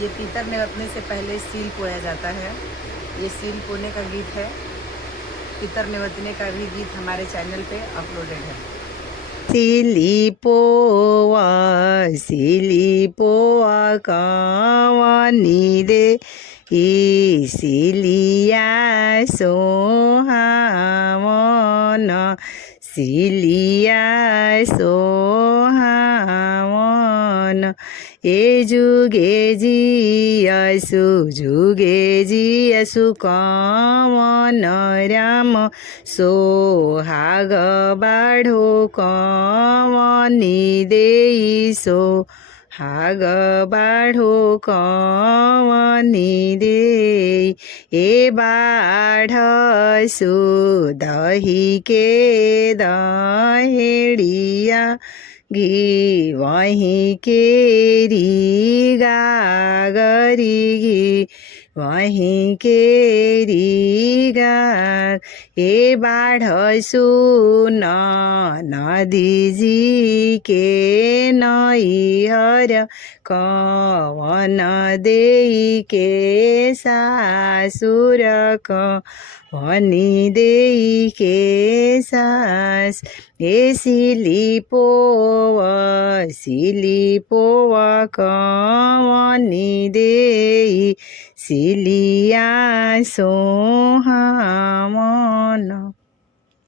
ये पितर निवतने से पहले सील पोया जाता है। ये सील पोने का गीत है। पितर निवतने का भी गीत हमारे चैनल पे अपलोडेड है। सिली पोवा कावानी दे सिलिया सोहावन सिलिया सोहावन ए जुगे जियसु कामन राम सोहाग बाढो कमनी देई सोहाग बाढो कमनी देई ए बाढ सु दही के दहेड़िया घी वहीं केरी गागरी घी वहीं केरी गाग ए बाढ़ सुन नदी जी के नैहर कवन देई के सासुर कवनी देई के सास ए सिली पोव कवनी देई सिलिया सोहामन।